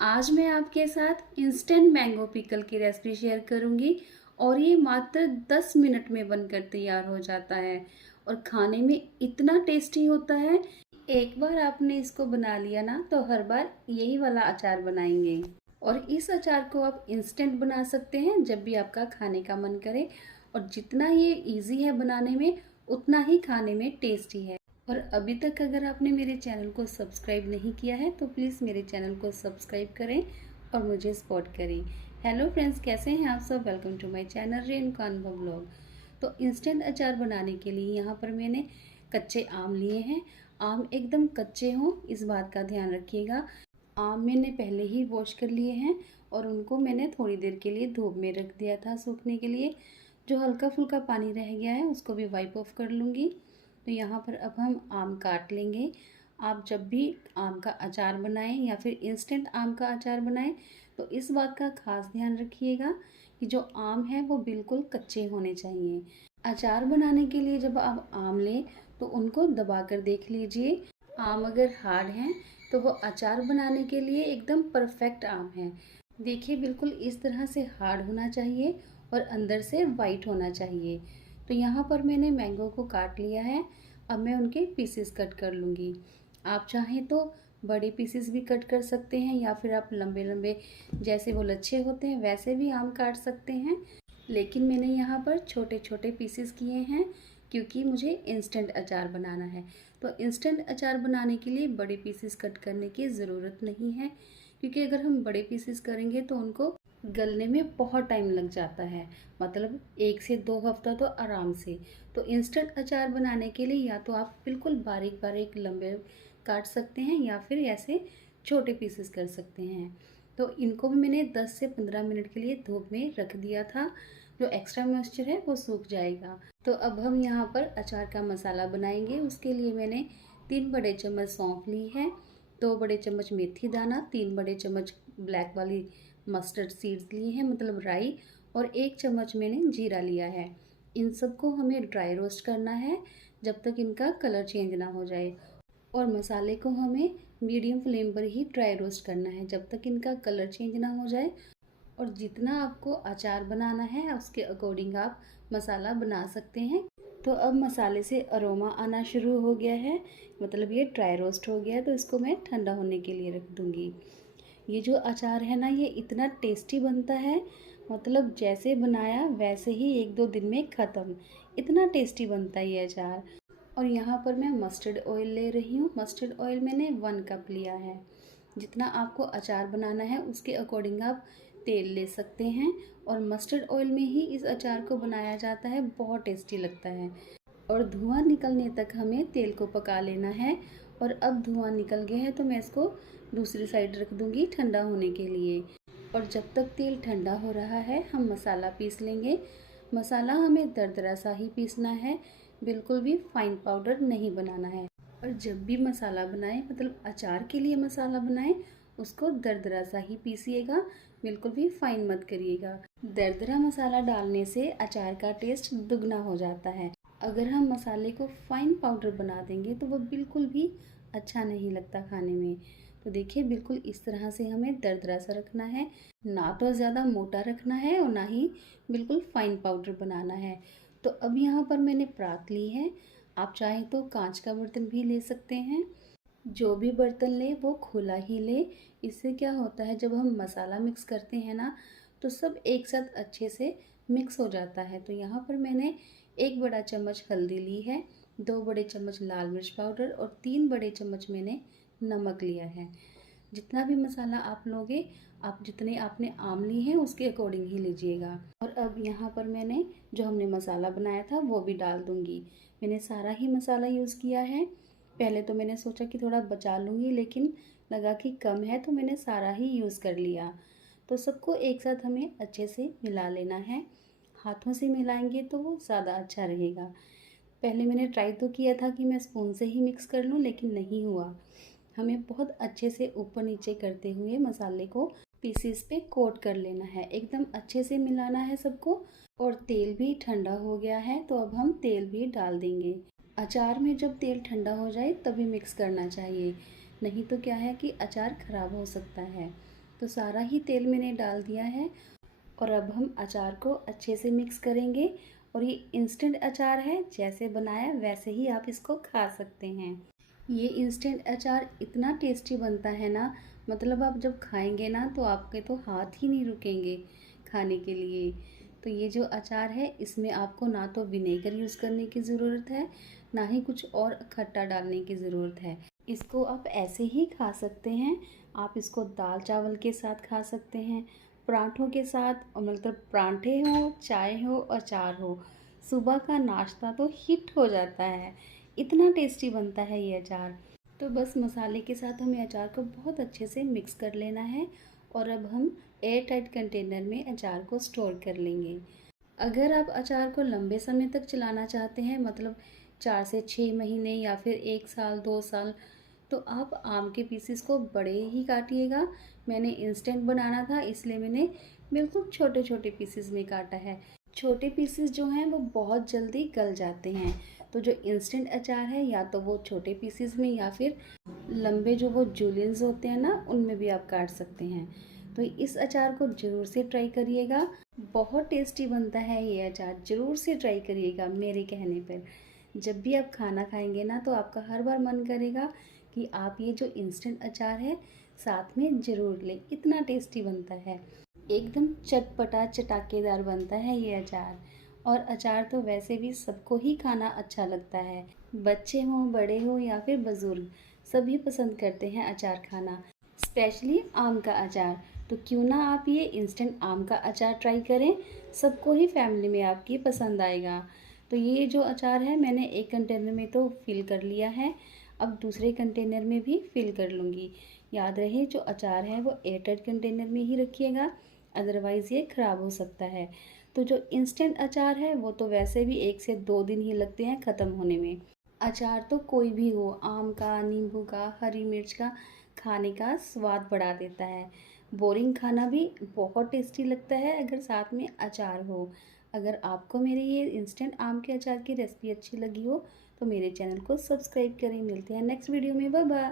आज मैं आपके साथ इंस्टेंट मैंगो पिकल की रेसिपी शेयर करूंगी और ये मात्र 10 मिनट में बनकर तैयार हो जाता है और खाने में इतना टेस्टी होता है। एक बार आपने इसको बना लिया ना तो हर बार यही वाला अचार बनाएंगे। और इस अचार को आप इंस्टेंट बना सकते हैं जब भी आपका खाने का मन करे, और जितना ये इजी है बनाने में उतना ही खाने में टेस्टी है। और अभी तक अगर आपने मेरे चैनल को सब्सक्राइब नहीं किया है तो प्लीज़ मेरे चैनल को सब्सक्राइब करें और मुझे सपोर्ट करें। हेलो फ्रेंड्स, कैसे हैं आप सब? Welcome to my channel Renuka Anubhav vlog. तो इंस्टेंट अचार बनाने के लिए यहाँ पर मैंने कच्चे आम लिए हैं। आम एकदम कच्चे हों इस बात का ध्यान रखिएगा। आम मैंने पहले ही वॉश कर लिए हैं और उनको मैंने थोड़ी देर के लिए धूप में रख दिया था सूखने के लिए। जो हल्का फुल्का पानी रह गया है उसको भी वाइप ऑफ कर लूँगी। तो यहाँ पर अब हम आम काट लेंगे। आप जब भी आम का अचार बनाएं या फिर इंस्टेंट आम का अचार बनाएं तो इस बात का खास ध्यान रखिएगा कि जो आम है वो बिल्कुल कच्चे होने चाहिए। अचार बनाने के लिए जब आप आम लें तो उनको दबा कर देख लीजिए। आम अगर हार्ड हैं तो वो अचार बनाने के लिए एकदम परफेक्ट आम है। देखिए, बिल्कुल इस तरह से हार्ड होना चाहिए और अंदर से वाइट होना चाहिए। तो यहाँ पर मैंने मैंगो को काट लिया है। अब मैं उनके पीसेस कट कर लूँगी। आप चाहें तो बड़े पीसेस भी कट कर सकते हैं या फिर आप लंबे लंबे जैसे वो लच्छे होते हैं वैसे भी आम काट सकते हैं, लेकिन मैंने यहाँ पर छोटे छोटे पीसेस किए हैं क्योंकि मुझे इंस्टेंट अचार बनाना है। तो इंस्टेंट अचार बनाने के लिए बड़े पीसेस कट करने की ज़रूरत नहीं है, क्योंकि अगर हम बड़े पीसेस करेंगे तो उनको गलने में बहुत टाइम लग जाता है, मतलब 1 से 2 हफ्ता तो आराम से। तो इंस्टेंट अचार बनाने के लिए या तो आप बिल्कुल बारीक बारीक लंबे काट सकते हैं या फिर ऐसे छोटे पीसेस कर सकते हैं। तो इनको भी मैंने 10 से 15 मिनट के लिए धूप में रख दिया था। जो एक्स्ट्रा मॉइस्चर है वो सूख जाएगा। तो अब हम यहाँ पर अचार का मसाला बनाएंगे। उसके लिए मैंने 3 बड़े चम्मच सौंफ ली है, 2 बड़े चम्मच मेथी दाना, 3 बड़े चम्मच ब्लैक वाली मस्टर्ड सीड्स लिए हैं, मतलब राई, और 1 चम्मच मैंने जीरा लिया है। इन सबको हमें ड्राई रोस्ट करना है जब तक इनका कलर चेंज ना हो जाए, और मसाले को हमें मीडियम फ्लेम पर ही ड्राई रोस्ट करना है जब तक इनका कलर चेंज ना हो जाए। और जितना आपको अचार बनाना है उसके अकॉर्डिंग आप मसाला बना सकते हैं। तो अब मसाले से अरोमा आना शुरू हो गया है, मतलब ये ड्राई रोस्ट हो गया है। तो इसको मैं ठंडा होने के लिए रख दूँगी। ये जो अचार है ना, ये इतना टेस्टी बनता है, मतलब जैसे बनाया वैसे ही 1-2 दिन में ख़त्म। इतना टेस्टी बनता है ये अचार। और यहाँ पर मैं मस्टर्ड ऑयल ले रही हूँ। मस्टर्ड ऑयल मैंने 1 कप लिया है। जितना आपको अचार बनाना है उसके अकॉर्डिंग आप तेल ले सकते हैं, और मस्टर्ड ऑयल में ही इस अचार को बनाया जाता है, बहुत टेस्टी लगता है। और धुआं निकलने तक हमें तेल को पका लेना है। और अब धुआं निकल गया है तो मैं इसको दूसरी साइड रख दूंगी ठंडा होने के लिए। और जब तक तेल ठंडा हो रहा है हम मसाला पीस लेंगे। मसाला हमें दरदरा सा ही पीसना है, बिल्कुल भी फाइन पाउडर नहीं बनाना है। और जब भी मसाला बनाएं, मतलब अचार के लिए मसाला बनाएं, उसको दरदरा सा ही पीसिएगा, बिल्कुल भी फाइन मत करिएगा। दरदरा मसाला डालने से अचार का टेस्ट दुगना हो जाता है। अगर हम मसाले को फाइन पाउडर बना देंगे तो वो बिल्कुल भी अच्छा नहीं लगता खाने में। तो देखिए, बिल्कुल इस तरह से हमें दरदरा सा रखना है, ना तो ज़्यादा मोटा रखना है और ना ही बिल्कुल फाइन पाउडर बनाना है। तो अब यहाँ पर मैंने परात ली है। आप चाहें तो कांच का बर्तन भी ले सकते हैं। जो भी बर्तन ले वो खुला ही ले। इससे क्या होता है, जब हम मसाला मिक्स करते हैं ना तो सब एक साथ अच्छे से मिक्स हो जाता है। तो यहाँ पर मैंने 1 बड़ा चम्मच हल्दी ली है, 2 बड़े चम्मच लाल मिर्च पाउडर और 3 बड़े चम्मच मैंने नमक लिया है। जितना भी मसाला आप लोगे, आप जितने आपने आम ली हैं उसके अकॉर्डिंग ही लीजिएगा। और अब यहाँ पर मैंने जो हमने मसाला बनाया था वो भी डाल दूँगी। मैंने सारा ही मसाला यूज़ किया है। पहले तो मैंने सोचा कि थोड़ा बचा लूँगी, लेकिन लगा कि कम है तो मैंने सारा ही यूज़ कर लिया। तो सबको एक साथ हमें अच्छे से मिला लेना है। हाथों से मिलाएंगे तो वो ज़्यादा अच्छा रहेगा। पहले मैंने ट्राई तो किया था कि मैं स्पून से ही मिक्स कर लूँ, लेकिन नहीं हुआ। हमें बहुत अच्छे से ऊपर नीचे करते हुए मसाले को पीसेस पे कोट कर लेना है, एकदम अच्छे से मिलाना है सबको। और तेल भी ठंडा हो गया है तो अब हम तेल भी डाल देंगे। अचार में जब तेल ठंडा हो जाए तभी मिक्स करना चाहिए, नहीं तो क्या है कि अचार ख़राब हो सकता है। तो सारा ही तेल मैंने डाल दिया है और अब हम अचार को अच्छे से मिक्स करेंगे। और ये इंस्टेंट अचार है, जैसे बनाया वैसे ही आप इसको खा सकते हैं। ये इंस्टेंट अचार इतना टेस्टी बनता है ना, मतलब आप जब खाएंगे ना तो आपके तो हाथ ही नहीं रुकेंगे खाने के लिए। तो ये जो अचार है इसमें आपको ना तो विनेगर यूज़ करने की ज़रूरत है, ना ही कुछ और खट्टा डालने की ज़रूरत है। इसको आप ऐसे ही खा सकते हैं। आप इसको दाल चावल के साथ खा सकते हैं, पराठों के साथ, और मतलब पराठे हो, चाय हो, अचार हो, सुबह का नाश्ता तो हिट हो जाता है। इतना टेस्टी बनता है ये अचार। तो बस मसाले के साथ हमें अचार को बहुत अच्छे से मिक्स कर लेना है और अब हम एयर टाइट कंटेनर में अचार को स्टोर कर लेंगे। अगर आप अचार को लंबे समय तक चलाना चाहते हैं, मतलब 4 से 6 महीने या फिर 1 साल 2 साल, तो आप आम के पीसेस को बड़े ही काटिएगा। मैंने इंस्टेंट बनाना था इसलिए मैंने बिल्कुल छोटे छोटे पीसेस में काटा है। छोटे पीसेस जो हैं वो बहुत जल्दी गल जाते हैं। तो जो इंस्टेंट अचार है या तो वो छोटे पीसेस में या फिर लंबे जो वो जूलियंस होते हैं ना, उनमें भी आप काट सकते हैं। तो इस अचार को ज़रूर से ट्राई करिएगा। बहुत टेस्टी बनता है ये अचार, ज़रूर से ट्राई करिएगा मेरे कहने पर। जब भी आप खाना खाएंगे ना तो आपका हर बार मन करेगा कि आप ये जो इंस्टेंट अचार है साथ में ज़रूर लें। इतना टेस्टी बनता है, एकदम चटपटा चटाकेदार बनता है ये अचार। और अचार तो वैसे भी सबको ही खाना अच्छा लगता है, बच्चे हों, बड़े हों या फिर बुज़ुर्ग, सभी पसंद करते हैं अचार खाना, स्पेशली आम का अचार। तो क्यों ना आप ये इंस्टेंट आम का अचार ट्राई करें, सबको ही फैमिली में आपकी पसंद आएगा। तो ये जो अचार है मैंने एक कंटेनर में तो फिल कर लिया है, अब दूसरे कंटेनर में भी फिल कर लूँगी। याद रहे जो अचार है वो एयरटाइट कंटेनर में ही रखिएगा, अदरवाइज़ ये ख़राब हो सकता है। तो जो इंस्टेंट अचार है वो तो वैसे भी 1 से 2 दिन ही लगते हैं ख़त्म होने में। अचार तो कोई भी हो, आम का, नींबू का, हरी मिर्च का, खाने का स्वाद बढ़ा देता है। बोरिंग खाना भी बहुत टेस्टी लगता है अगर साथ में अचार हो। अगर आपको मेरी ये इंस्टेंट आम के अचार की रेसिपी अच्छी लगी हो तो मेरे चैनल को सब्सक्राइब करें। मिलते हैं नेक्स्ट वीडियो में, बाय बाय।